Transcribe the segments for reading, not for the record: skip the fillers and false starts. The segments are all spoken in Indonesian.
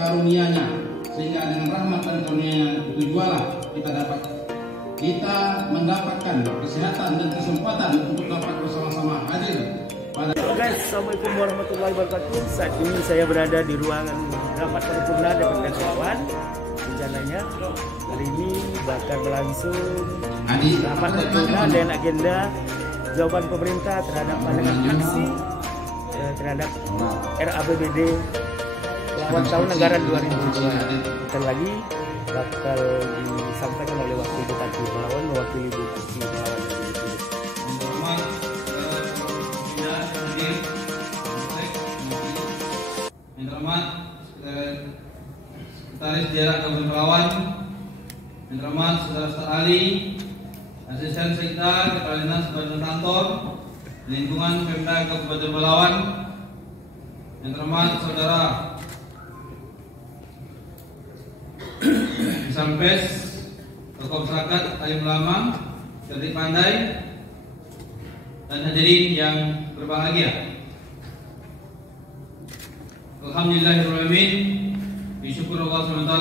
karunia-Nya, sehingga dengan rahmat dan karunia-Nya itu jualah kita mendapatkan kesehatan dan kesempatan untuk dapat bersama-sama hadir pada. Guys, assalamualaikum warahmatullahi wabarakatuh. Saat ini saya berada di ruangan rapat paripurna Dewan Kawan. Rencananya hari ini bakal berlangsung rapat paripurna dan agenda jawaban pemerintah terhadap pandangan fraksi terhadap RAPBD awal tahun anggaran 2002. Bentar lagi bakal disampaikan oleh Wakil Bupati Palawan mewakili Bupati Palawan. Yang terhormat Sekretaris Daerah Kabupaten Palawan, yang terhormat Saudara Ali, Asisten Sekda Kepala Dinas Badan Kantor Lingkungan Pemda Kabupaten Palawan, yang terhormat Saudara Sampes, tokoh masyarakat, alim ulama, cerdik pandai, dan hadirin yang berbahagia. Alhamdulillahirrahmanirrahim. Disyukur Allah SWT.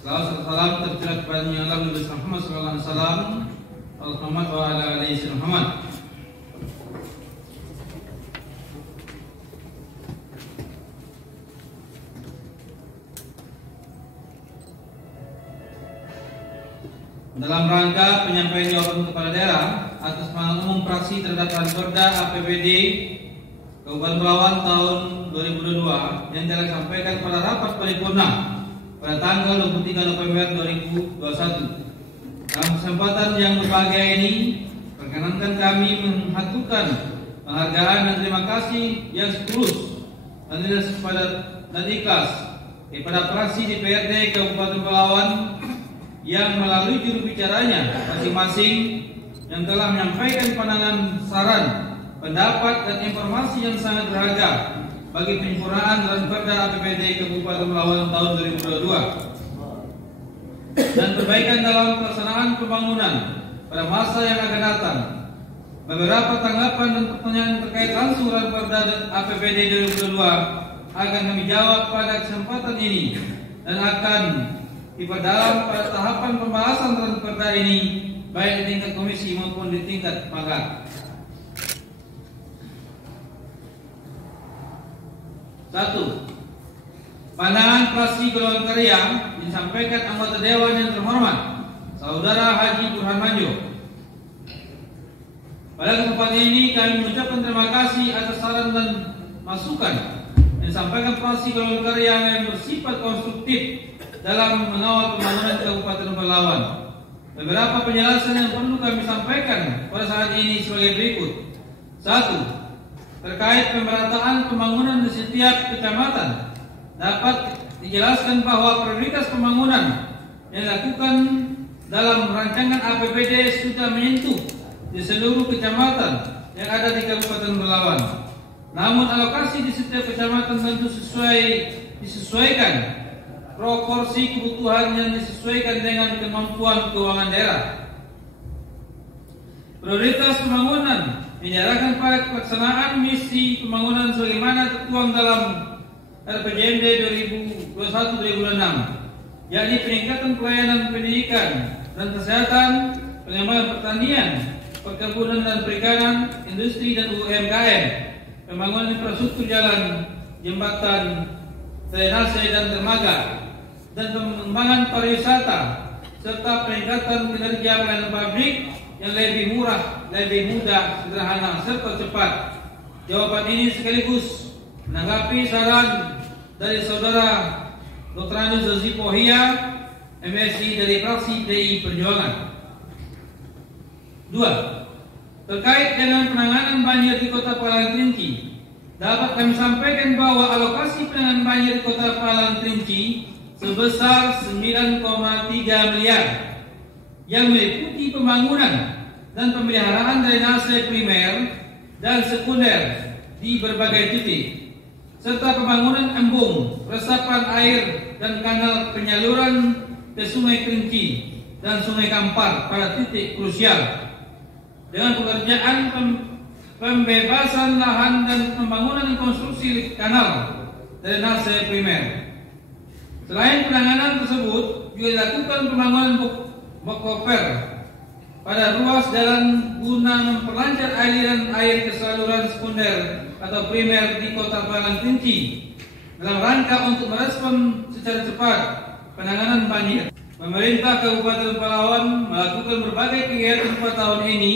Salawat serta salam tercurah kepada Nabi Muhammad SAW, Al-Muhammad wa ala alihi Muhammad. Dalam rangka penyampaian jawaban kepala daerah atas penanganan umum praksi terhadap Raperda APBD Kabupaten Palawan tahun 2022 yang telah disampaikan pada rapat paripurna pada tanggal 23 November 2021. Dalam kesempatan yang berbahagia ini, perkenankan kami mengaturkan penghargaan dan terima kasih yang tulus dan ikhlas kepada fraksi DPRD Kabupaten Palawan yang melalui juru bicaranya masing-masing yang telah menyampaikan pandangan, saran, pendapat dan informasi yang sangat berharga bagi penyempurnaan Raperda APBD Kabupaten Palawan tahun 2022 dan perbaikan dalam pelaksanaan pembangunan pada masa yang akan datang. Beberapa tanggapan dan pertanyaan terkait langsung Raperda APBD 2022 akan kami jawab pada kesempatan ini dan akan diperdalam pada tahapan pembahasan Raperda ini baik di tingkat komisi maupun di tingkat magang. 1. Pandangan fraksi golongan karya disampaikan anggota Dewan yang terhormat Saudara Haji Burhan Manjo. Pada kesempatan ini kami mengucapkan terima kasih atas saran dan masukan yang disampaikan fraksi golongan karya yang bersifat konstruktif dalam mengawal pembangunan Kabupaten Palawan. Beberapa penjelasan yang perlu kami sampaikan pada saat ini sebagai berikut. 1. Terkait pemerataan pembangunan di setiap kecamatan, dapat dijelaskan bahwa prioritas pembangunan yang dilakukan dalam rancangan APBD sudah menyentuh di seluruh kecamatan yang ada di Kabupaten Palawan. Namun alokasi di setiap kecamatan tentu disesuaikan proporsi kebutuhan yang disesuaikan dengan kemampuan keuangan daerah. Prioritas pembangunan diarahkan pada pelaksanaan misi pembangunan sebagaimana tertuang dalam RPJMD 2021-2026, yakni peningkatan pelayanan pendidikan dan kesehatan, pengembangan pertanian, perkebunan dan perikanan, industri dan UMKM, pembangunan infrastruktur jalan, jembatan, drainase dan dermaga, dan pengembangan pariwisata serta peningkatan kinerja pelayanan publik yang lebih murah, lebih mudah, sederhana, serta cepat. Jawaban ini sekaligus menanggapi saran dari Saudara Dr. Anus Zazipohia, MSI dari fraksi PDI Perjuangan. 2. Terkait dengan penanganan banjir di Kota Palawan Kerinci, dapat kami sampaikan bahwa alokasi penanganan banjir di Kota Palawan Kerinci sebesar 9,3 miliar yang meliputi pembangunan dan pemeliharaan drainase primer dan sekunder di berbagai titik, serta pembangunan embung, resapan air dan kanal penyaluran ke Sungai Kerinci dan Sungai Kampar pada titik krusial, dengan pengerjaan pembebasan lahan dan pembangunan konstruksi kanal drainase primer. Selain penanganan tersebut, juga dilakukan pembangunan bokover pada ruas jalan guna memperlancar aliran air ke saluran sekunder atau primer di Kota Palangkerinci dalam rangka untuk merespon secara cepat penanganan banjir. Pemerintah Kabupaten Palawan melakukan berbagai kegiatan pada tahun ini,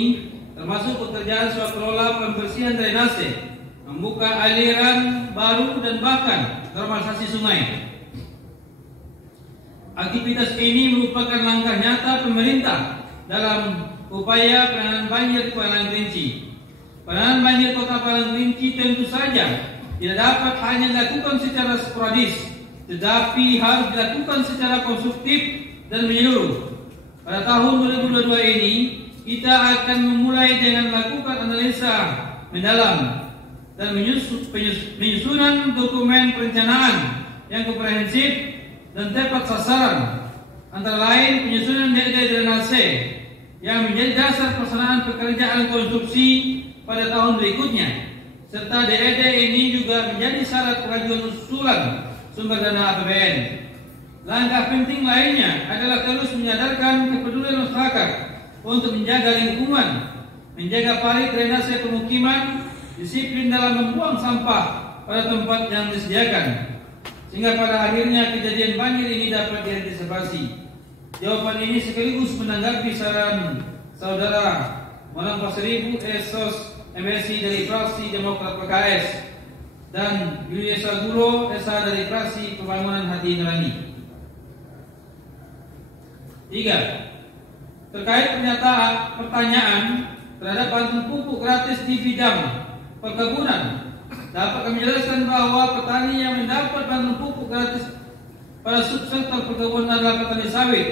termasuk pekerjaan swakelola pembersihan drainase, membuka aliran baru dan bahkan normalisasi sungai. Aktivitas ini merupakan langkah nyata pemerintah dalam upaya penanganan banjir Palangkerinci. Penanganan banjir Kota Palangkerinci tentu saja tidak dapat hanya dilakukan secara sporadis, tetapi harus dilakukan secara konstruktif dan menyeluruh. Pada tahun 2022 ini, kita akan memulai dengan melakukan analisa mendalam dan penyusunan dokumen perencanaan yang komprehensif dan tepat sasaran, antara lain penyusunan DD drainase yang menjadi dasar pelaksanaan pekerjaan konstruksi pada tahun berikutnya, serta DD ini juga menjadi syarat pengajuan usulan sumber dana APBN. Langkah penting lainnya adalah terus menyadarkan kepedulian masyarakat untuk menjaga lingkungan, menjaga parit drainase pemukiman, disiplin dalam membuang sampah pada tempat yang disediakan, sehingga pada akhirnya kejadian banjir ini dapat diantisipasi. Jawaban ini sekaligus menanggapi saran saudara Malang Pasaribu Esos MSI dari fraksi Demokrat PKS dan Yuli Saguro SA dari fraksi Pembangunan Hati Nurani. 3. Terkait pertanyaan terhadap bantuan pupuk gratis di bidang perkebunan, dapat kami jelaskan bahwa petani yang mendapat bantuan pupuk gratis pada subsektor perkebunan adalah petani sawit,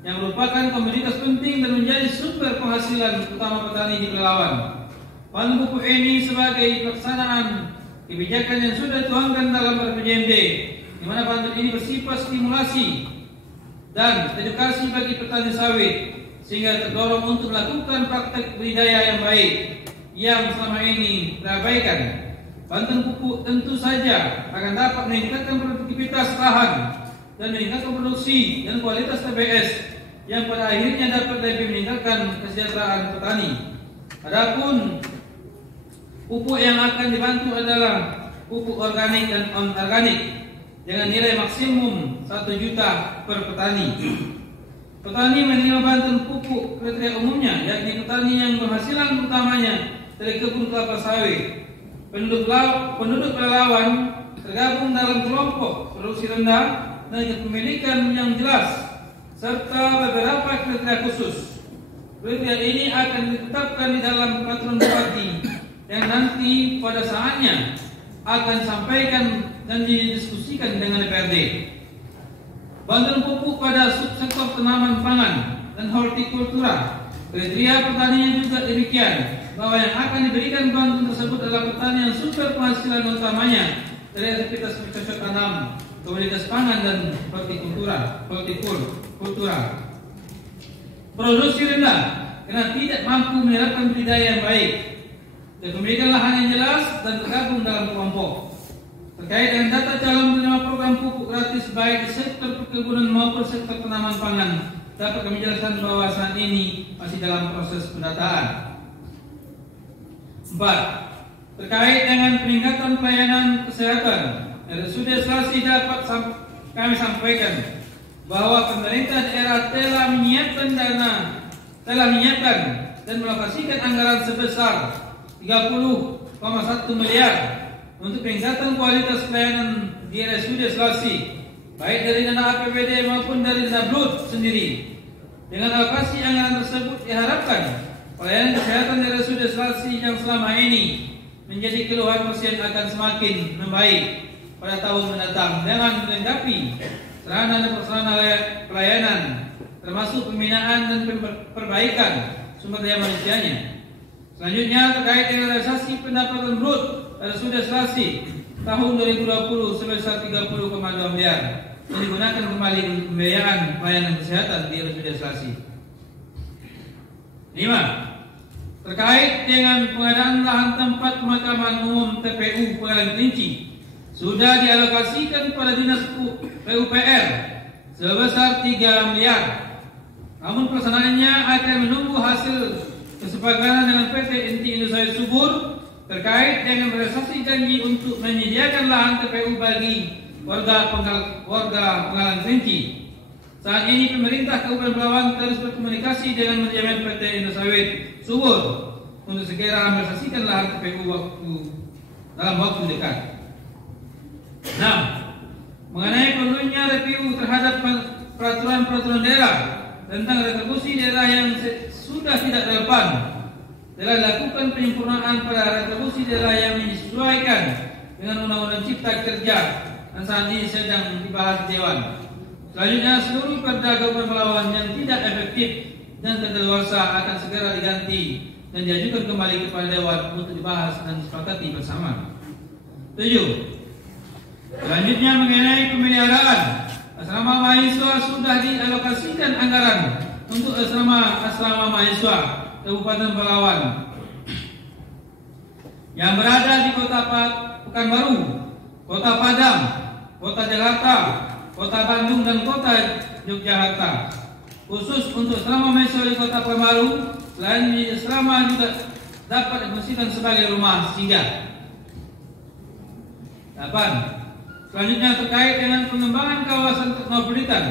yang merupakan komoditas penting dan menjadi sumber penghasilan utama petani di Palawan. Bantuan pupuk ini sebagai pelaksanaan kebijakan yang sudah dituangkan dalam RPJMD, di mana bantuan ini bersifat stimulasi dan edukasi bagi petani sawit, sehingga terdorong untuk melakukan praktek budidaya yang baik yang selama ini terabaikan. Bantuan pupuk tentu saja akan dapat meningkatkan produktivitas lahan dan meningkatkan produksi dan kualitas TBS, yang pada akhirnya dapat lebih meningkatkan kesejahteraan petani. Adapun pupuk yang akan dibantu adalah pupuk organik dan non-organik dengan nilai maksimum 1 juta per petani. Petani menerima bantuan pupuk kriteria umumnya, yakni petani yang penghasilan utamanya dari kebun kelapa sawit, penduduk Palawan tergabung dalam kelompok produksi rendah dan kepemilikan yang jelas, serta beberapa kriteria khusus. Kriteria ini akan ditetapkan di dalam peraturan bupati yang nanti pada saatnya akan disampaikan dan didiskusikan dengan DPRD. Bantuan pupuk pada subsektor tanaman pangan dan hortikultura, kriteria petaninya juga demikian, bahwa yang akan diberikan bantuan tersebut adalah petani yang sumber penghasilan utamanya dari aktivitas bercocok tanam, komoditas pangan dan hortikultura. Produksi rendah karena tidak mampu menerapkan budidaya yang baik, kepemilikan lahan yang jelas dan tergabung dalam kelompok. Terkait dengan data calon penerima program pupuk gratis baik di sektor perkebunan maupun sektor tanaman pangan, dapat kami jelaskan bahwa saat ini masih dalam proses pendataan. 4. Terkait dengan peningkatan pelayanan kesehatan, RSUD Selasi dapat kami sampaikan bahwa pemerintah daerah telah menyiapkan dan melokasikan anggaran sebesar 30,1 miliar untuk peningkatan kualitas pelayanan di RSUD Selasi, baik dari dana APBD maupun dari dana BLUT sendiri. Dengan alokasi anggaran tersebut diharapkan pelayanan kesehatan di RSUD Selasi yang selama ini menjadi keluhan pasien akan semakin membaik pada tahun mendatang dengan melengkapi sarana dan prasarana pelayanan, termasuk pembinaan dan perbaikan sumber daya manusianya. Selanjutnya terkait dengan realisasi pendapatan BLUT RSUD Selasi tahun 2020 sebesar 30,2 miliar yang digunakan kembali untuk pembiayaan pelayanan kesehatan di RSUD Selasi. 5. Terkait dengan pengadaan lahan tempat pemakaman umum TPU Palangkerinci sudah dialokasikan kepada Dinas PUPR sebesar 3 miliar. Namun pelaksanaannya akan menunggu hasil kesepakatan dengan PT Inti Indosawit Subur terkait dengan realisasi janji untuk menyediakan lahan TPU bagi warga Penggalan Kerinci. Saat ini pemerintah Kabupaten Pelawang terus berkomunikasi dengan manajemen PT Indosawit Subur untuk segera merealisasikan lahan TPU dalam waktu dekat. 6. Mengenai perlunya review terhadap peraturan-peraturan daerah tentang retribusi daerah yang sudah tidak relevan, telah dilakukan penyempurnaan pada retribusi daerah yang disesuaikan dengan Undang-Undang Cipta Kerja dan saat ini sedang dibahas Dewan. Selanjutnya, seluruh perda Kabupaten Pelawang yang tidak efektif dan kadaluarsa akan segera diganti dan diajukan kembali kepada Dewan untuk dibahas dan disepakati bersama. 7. Selanjutnya, mengenai pemeliharaan asrama mahasiswa sudah dialokasikan anggaran untuk asrama mahasiswa Kabupaten Pelawang yang berada di Kota Pekanbaru, Kota Padang, Kota Jakarta, Kota Bandung dan Kota Yogyakarta. Khusus untuk asrama mahasiswa di Kota Pekanbaru, selain di asrama juga dapat difungsikan sebagai rumah singgah. 8. Selanjutnya, terkait dengan pengembangan kawasan Teknopolitan,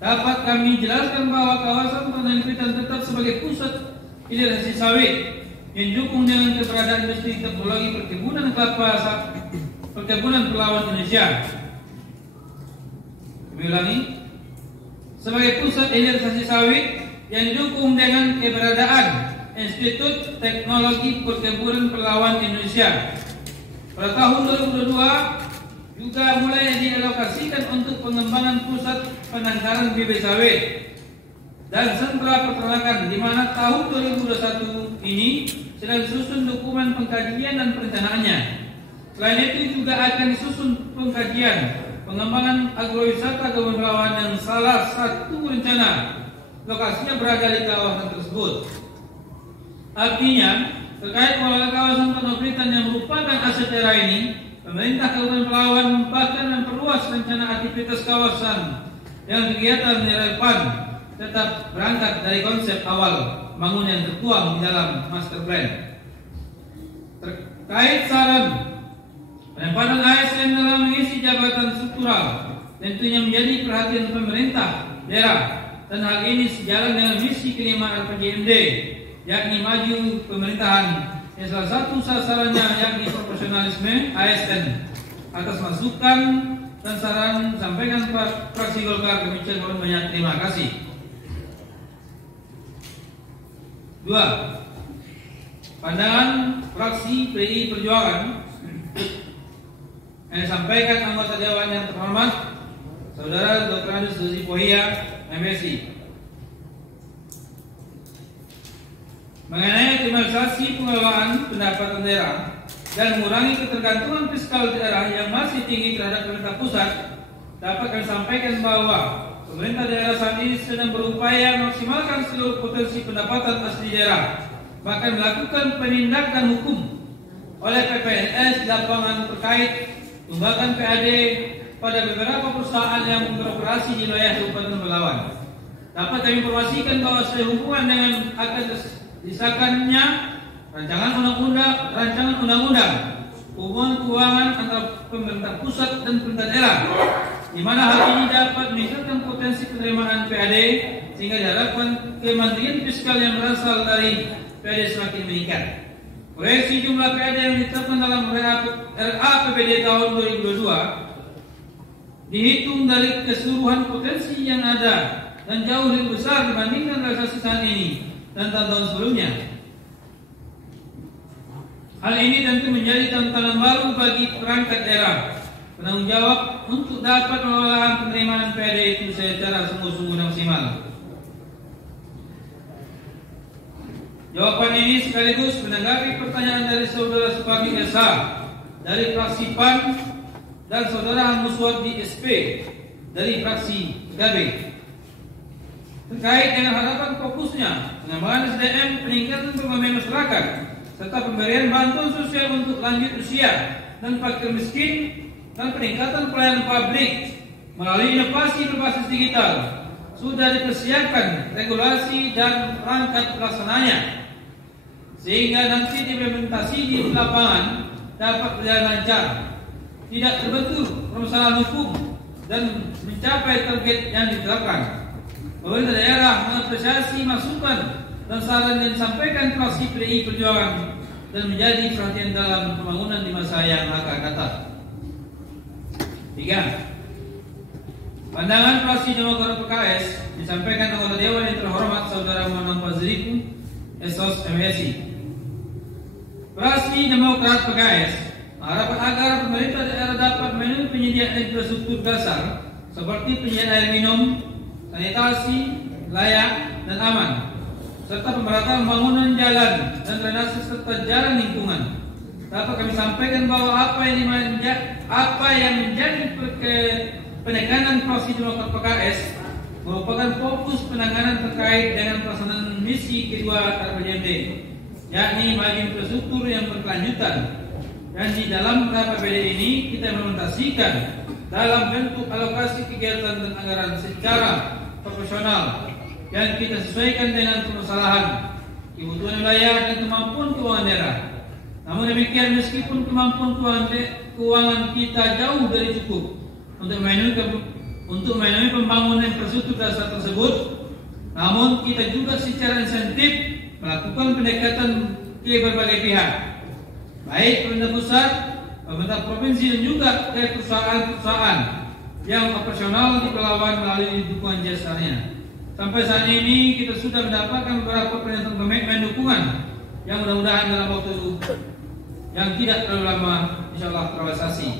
dapat kami jelaskan bahwa kawasan Teknopolitan tetap sebagai pusat hilirisasi sawit yang didukung dengan keberadaan industri teknologi perkebunan kelapa perkebunan Pelawang Indonesia. Kami ulangi, sebagai pusat hilirisasi sawit yang didukung dengan keberadaan Institut Teknologi Perkebunan Pelawang Indonesia. Pada tahun 2022 juga mulai dialokasikan untuk pengembangan pusat penangkaran bibit sawit dan sentra peternakan, di mana tahun 2021 ini sedang disusun dokumen pengkajian dan perencanaannya. Selain itu juga akan disusun pengkajian pengembangan agrowisata Kabupaten Pelawang yang salah satu rencana lokasinya berada di kawasan tersebut. Artinya, terkait pengelolaan kawasan Teknopolitan yang merupakan aset daerah ini, pemerintah Kabupaten Pelawang bahkan memperluas rencana aktivitas kawasan dengan kegiatan yang relevan tetap berangkat dari konsep awal bangunan yang tertuang di dalam master plan. Terkait saran penempatan ASN dalam mengisi jabatan struktural, tentunya menjadi perhatian pemerintah daerah, dan hal ini sejalan dengan misi kelima RPJMD, yakni maju pemerintahan. Yang salah satu sasarannya yakni profesionalisme ASN. Atas masukan dan saran disampaikan fraksi Golkar, demikian mohon banyak terima kasih. 2. Pandangan fraksi PDI Perjuangan yang disampaikan anggota Dewan yang terhormat Saudara Dr. Andus Susi Pohia, MSI, mengenai optimalisasi pengelolaan pendapatan daerah dan mengurangi ketergantungan fiskal daerah yang masih tinggi terhadap pemerintah pusat, dapat kami sampaikan bahwa pemerintah daerah saat ini sedang berupaya memaksimalkan seluruh potensi pendapatan asli daerah, bahkan melakukan penindakan hukum oleh PPNS di lapangan terkait tunggakan PAD pada beberapa perusahaan yang beroperasi di wilayah Kabupaten Pelawang. Dapat kami informasikan bahwa sehubungan dengan akan disahkannya rancangan undang-undang hubungan keuangan antara pemerintah pusat dan pemerintah daerah, di mana hal ini dapat meningkatkan potensi penerimaan PAD sehingga diharapkan kemandirian fiskal yang berasal dari PAD semakin meningkat. Proyeksi jumlah PAD yang ditetapkan dalam RAPBD tahun 2022 dihitung dari keseluruhan potensi yang ada dan jauh lebih besar dibandingkan realisasi saat ini dan tahun-tahun sebelumnya. Hal ini tentu menjadi tantangan baru bagi perangkat daerah penanggung jawab untuk dapat mengelola penerimaan PAD itu secara sungguh-sungguh dan maksimal. Jawaban ini sekaligus menanggapi pertanyaan dari Saudara Supardi SH dari fraksi PAN dan Saudara Muswardi SP dari fraksi PKB terkait dengan harapan fokusnya pengembangan SDM, peningkatan pembangunan masyarakat, serta pemberian bantuan sosial untuk lanjut usia dan fakir miskin dan peningkatan pelayanan publik melalui inovasi berbasis digital sudah dipersiapkan regulasi dan perangkat pelaksananya, sehingga nanti implementasi di lapangan dapat berjalan lancar, tidak terbentur permasalahan hukum dan mencapai target yang ditetapkan. Pemerintah daerah mengapresiasi masukan dan saran yang disampaikan fraksi PDI Perjuangan dan menjadi perhatian dalam pembangunan di masa yang akan datang. 3. Pandangan fraksi Demokrat PKS disampaikan anggota Dewan yang terhormat Saudara Manang Fazriku, Esos MSI. Fraksi Demokrat PKS mengharapkan agar pemerintah daerah dapat memenuhi penyediaan infrastruktur dasar seperti penyediaan air minum, sanitasi layak dan aman, serta pemerataan pembangunan jalan dan drainase serta jalan lingkungan. Dapat kami sampaikan bahwa apa yang menjadi penekanan fraksi Demokrat PKS merupakan fokus penanganan terkait dengan pelaksanaan misi kedua RPJMD, yakni maju infrastruktur yang berkelanjutan. Dan di dalam RAPBD ini kita implementasikan dalam bentuk alokasi kegiatan dan anggaran secara proporsional yang kita sesuaikan dengan permasalahan, kebutuhan wilayah dan kemampuan keuangan daerah. Namun demikian, meskipun kemampuan keuangan kita jauh dari cukup untuk memenuhi pembangunan infrastruktur dasar tersebut, namun kita juga secara insentif melakukan pendekatan ke berbagai pihak, baik pemerintah pusat, pemerintah provinsi dan juga ke perusahaan-perusahaan yang operasional di Pelawan melalui dukungan jasanya. Sampai saat ini kita sudah mendapatkan beberapa pernyataan komitmen dukungan yang mudah-mudahan dalam waktu yang tidak terlalu lama insyaallah terrealisasi.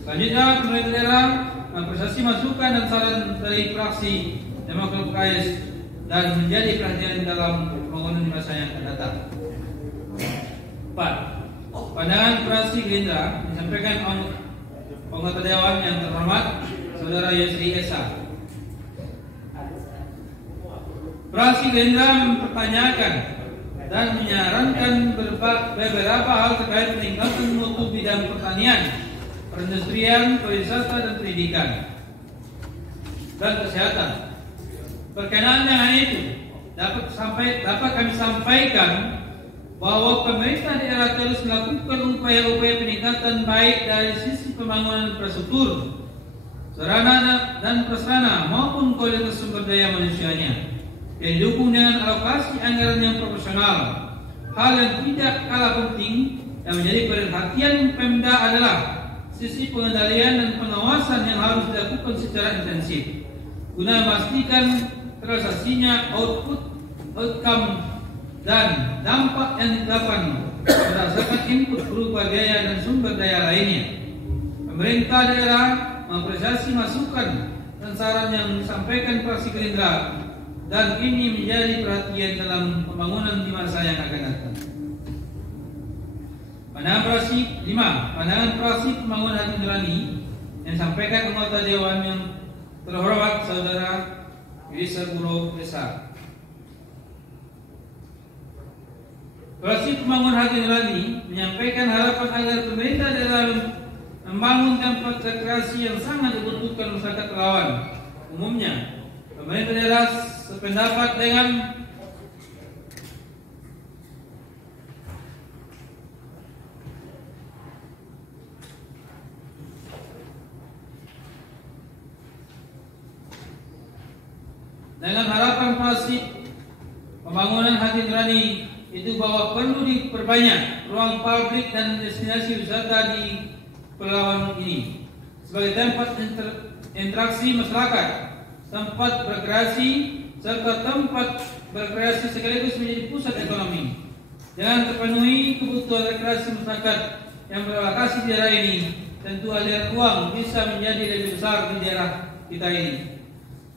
Selanjutnya, pemerintah daerah mengapresiasi masukan dan saran dari fraksi Demokrat PKS dan menjadi perhatian dalam pembangunan di masa yang akan datang. 4. Pandangan fraksi Gerindra disampaikan anggota Dewan yang terhormat Saudara Yusri Esa. Fraksi Gerindra mempertanyakan dan menyarankan beberapa hal terkait peningkatan mutu bidang pertanian, perindustrian, pariwisata dan pendidikan dan kesehatan. Berkenaan dengan itu, dapat kami sampaikan bahwa pemerintah daerah terus melakukan upaya-upaya peningkatan baik dari sisi pembangunan infrastruktur, sarana dan prasarana maupun kualitas sumber daya manusianya, yang didukung dengan alokasi anggaran yang proporsional. Hal yang tidak kalah penting yang menjadi perhatian Pemda adalah sisi pengendalian dan pengawasan yang harus dilakukan secara intensif guna memastikan terrealisasinya outcome dan dampak yang didapat berdasarkan input berupa biaya dan sumber daya lainnya. Pemerintah daerah mengapresiasi masukan dan saran yang disampaikan fraksi Gerindra dan ini menjadi perhatian dalam pembangunan di masa yang akan datang. Pandangan fraksi 5. Pandangan fraksi Pembangunan Hati Nurani yang disampaikan anggota Dewan yang terhormat Saudara Yusri Esa. Fraksi Pembangunan Hati Nurani menyampaikan harapan agar pemerintah daerah membangun tempat rekreasi yang sangat dibutuhkan masyarakat Pelawan. Umumnya, pemerintah daerah sependapat dengan harapan fraksi Pembangunan Hati Nurani itu bahwa perlu diperbanyak ruang publik dan destinasi wisata di Pelawan ini sebagai tempat interaksi masyarakat, tempat berkreasi serta tempat berkreasi sekaligus menjadi pusat ekonomi. Dengan terpenuhi kebutuhan rekreasi masyarakat yang beralokasi di daerah ini, tentu aliran uang bisa menjadi lebih besar di daerah kita ini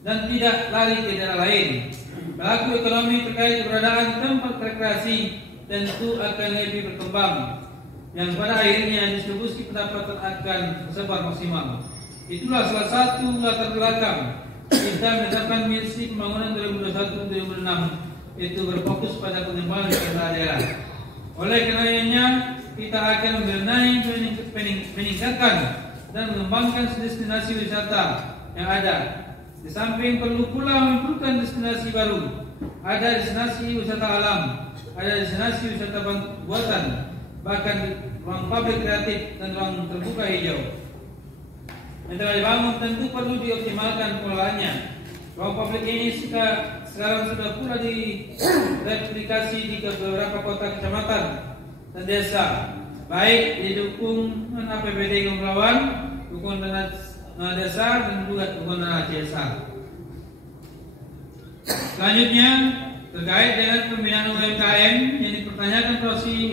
dan tidak lari ke daerah lain. Pelaku ekonomi terkait keberadaan tempat rekreasi tentu akan lebih berkembang, yang pada akhirnya distribusi pendapatan akan tersebar maksimal. Itulah salah satu latar belakang kita menetapkan misi pembangunan 2021-2026, itu berfokus pada pengembangan daerah. Oleh karenanya kita akan membenahi peningkatan dan mengembangkan destinasi wisata yang ada. Di samping perlu pula mengumpulkan destinasi baru. Ada destinasi wisata alam, ada destinasi wisata buatan, bahkan ruang publik kreatif dan ruang terbuka hijau. Yang telah dibangun tentu perlu dioptimalkan pengelolaannya. Ruang publik ini sekarang sudah pula direplikasi di beberapa kota, kecamatan, dan desa, baik didukung dengan APBD Kepulauan, dukungan dana desa, dan juga dukungan dana CSR. Selanjutnya, terkait dengan pembinaan UMKM yang dipertanyakan proses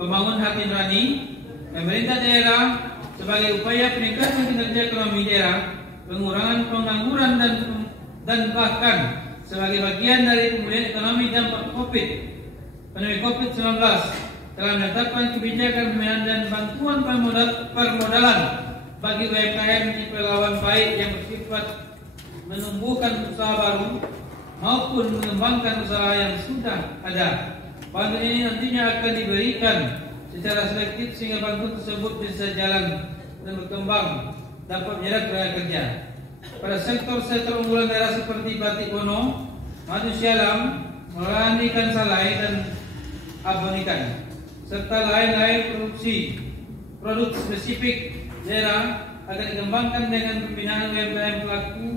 pembangunan hati nurani, pemerintah daerah sebagai upaya peningkatan kinerja ekonomi daerah, pengurangan pengangguran dan bahkan sebagai bagian dari pemulihan ekonomi dampak pandemi COVID-19 telah menetapkan kebijakan pembinaan dan bantuan permodalan bagi UMKM di Pelawan, baik yang bersifat menumbuhkan usaha baru maupun mengembangkan usaha yang sudah ada. Bantuan ini nantinya akan diberikan secara selektif sehingga bantuan tersebut bisa jalan dan berkembang dapat menyerap tenaga kerja. Pada sektor-sektor unggulan daerah seperti Batik Bono, Madu Sialam, Melawan ikan salai dan abon ikan, serta lain-lain produk spesifik daerah akan dikembangkan dengan pembinaan UMKM pelaku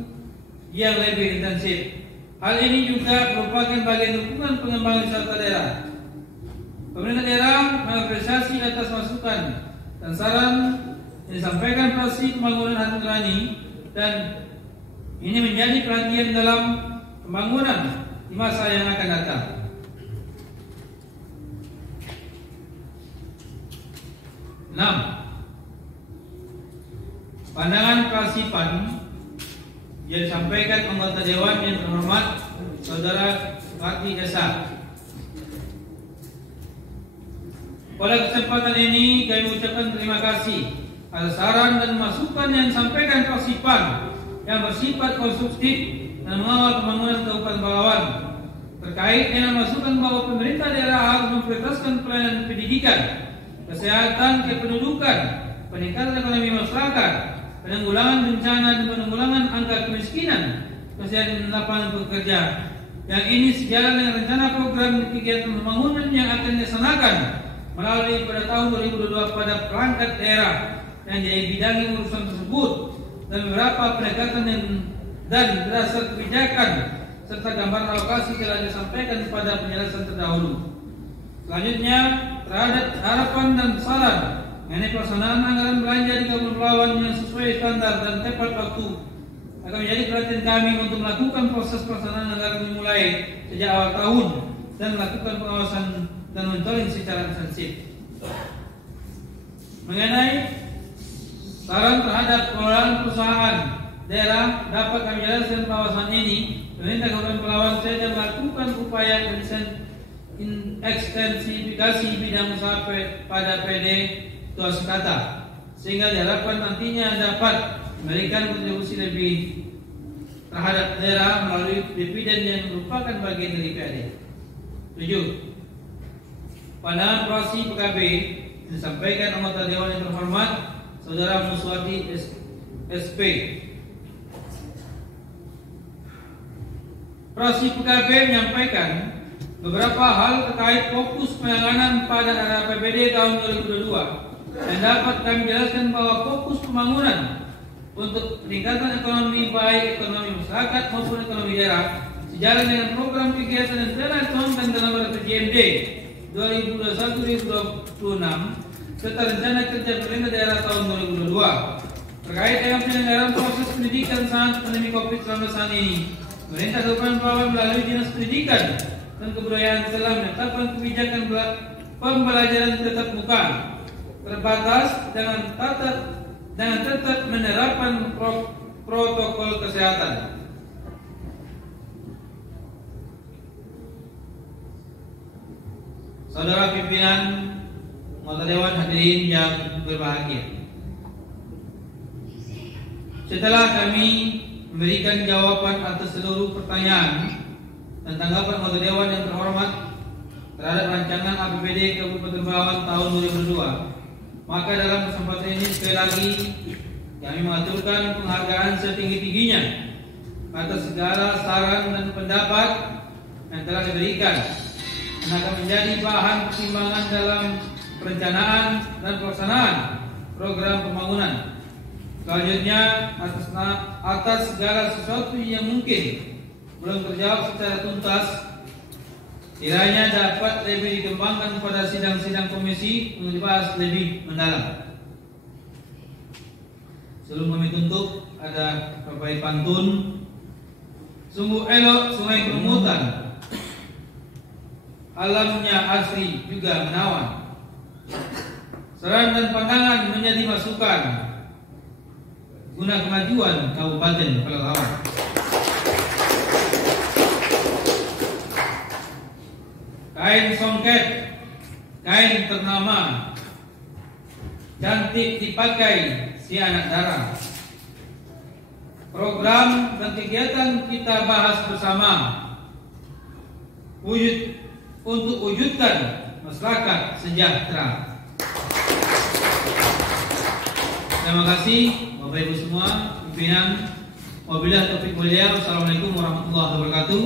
yang lebih intensif. Hal ini juga merupakan bagian dukungan pengembangan wisata daerah. Pemerintah daerah mengapresiasi atas masukan dan saran yang disampaikan proses pembangunan hati nurani, dan ini menjadi perhatian dalam pembangunan di masa yang akan datang. Pandangan Prasipan yang disampaikan anggota Dewan yang terhormat Saudara Supardi Esa. Pada kesempatan ini kami mengucapkan terima kasih atas saran dan masukan yang disampaikan Prasipan yang bersifat konstruktif dan mengawal pembangunan Kabupaten Palawan. Terkait dengan masukan bahwa pemerintah daerah harus memprioritaskan pelayanan pendidikan, kesehatan, kependudukan, peningkatan ekonomi masyarakat, penanggulangan bencana dan penanggulangan angka kemiskinan, kesehatan dan lapangan pekerja. Yang ini sejalan dengan rencana program kegiatan pembangunan yang akan dilaksanakan melalui pada tahun 2022 pada perangkat daerah yang dibidangi urusan tersebut, dan beberapa pendekatan dan dasar kebijakan serta gambaran alokasi telah disampaikan pada penjelasan terdahulu. Selanjutnya, terhadap harapan dan saran mengenai pelaksanaan anggaran belanja di Kabupaten Palawan yang sesuai standar dan tepat waktu akan menjadi perhatian kami untuk melakukan proses pelaksanaan anggaran dimulai sejak awal tahun dan melakukan pengawasan dan monitoring secara intensif. Mengenai saran terhadap pengelolaan perusahaan daerah dapat kami jelaskan kawasan ini, pemerintah Kabupaten Palawan sedang melakukan upaya ekstensifikasi bidang usaha pada PD Tuas Kata, sehingga diharapkan nantinya dapat memberikan kontribusi lebih terhadap daerah melalui dividen yang merupakan bagian dari PAD. 7. Pandangan fraksi PKB disampaikan anggota Dewan yang terhormat Saudara Muswati SP. Fraksi PKB menyampaikan beberapa hal terkait fokus penanganan pada APBD tahun 2022 dan dapat kami jelaskan bahwa fokus pembangunan untuk peningkatan ekonomi baik ekonomi masyarakat maupun ekonomi daerah sejalan dengan program kegiatan yang telah dituangkan dalam RPJMD 2021-2026 serta rencana kerja pemerintah daerah tahun 2022 terkait dengan penyelenggaraan proses pendidikan saat pandemi COVID-19 saat ini. Pemerintah Kabupaten Palawan melalui Dinas Pendidikan dan Kebudayaan telah menetapkan kebijakan pembelajaran tatap muka terbatas dengan tetap menerapkan protokol kesehatan. Saudara pimpinan, anggota Dewan, hadirin yang berbahagia. Setelah kami memberikan jawaban atas seluruh pertanyaan dan tanggapan anggota Dewan yang terhormat terhadap rancangan APBD Kabupaten Palawan tahun 2022 Maka dalam kesempatan ini sekali lagi kami mengaturkan penghargaan setinggi-tingginya atas segala saran dan pendapat yang telah diberikan dan akan menjadi bahan pertimbangan dalam perencanaan dan pelaksanaan program pembangunan. Selanjutnya, atas segala sesuatu yang mungkin belum terjawab secara tuntas, kiranya dapat lebih dikembangkan pada sidang-sidang komisi untuk dibahas lebih mendalam. Sebelum kami tutup, ada beberapa pantun. Sungguh elok sungai Bermutan, alamnya asri juga menawan. Saran dan pandangan menjadi masukan guna kemajuan Kabupaten Pelalawan. Kain songket, kain ternama, cantik dipakai si anak darah. Program dan kegiatan kita bahas bersama untuk wujudkan masyarakat sejahtera. Terima kasih Bapak Ibu semua, pimpinan. Wabillahi taufiq wal hidayah. Wassalamualaikum warahmatullahi wabarakatuh.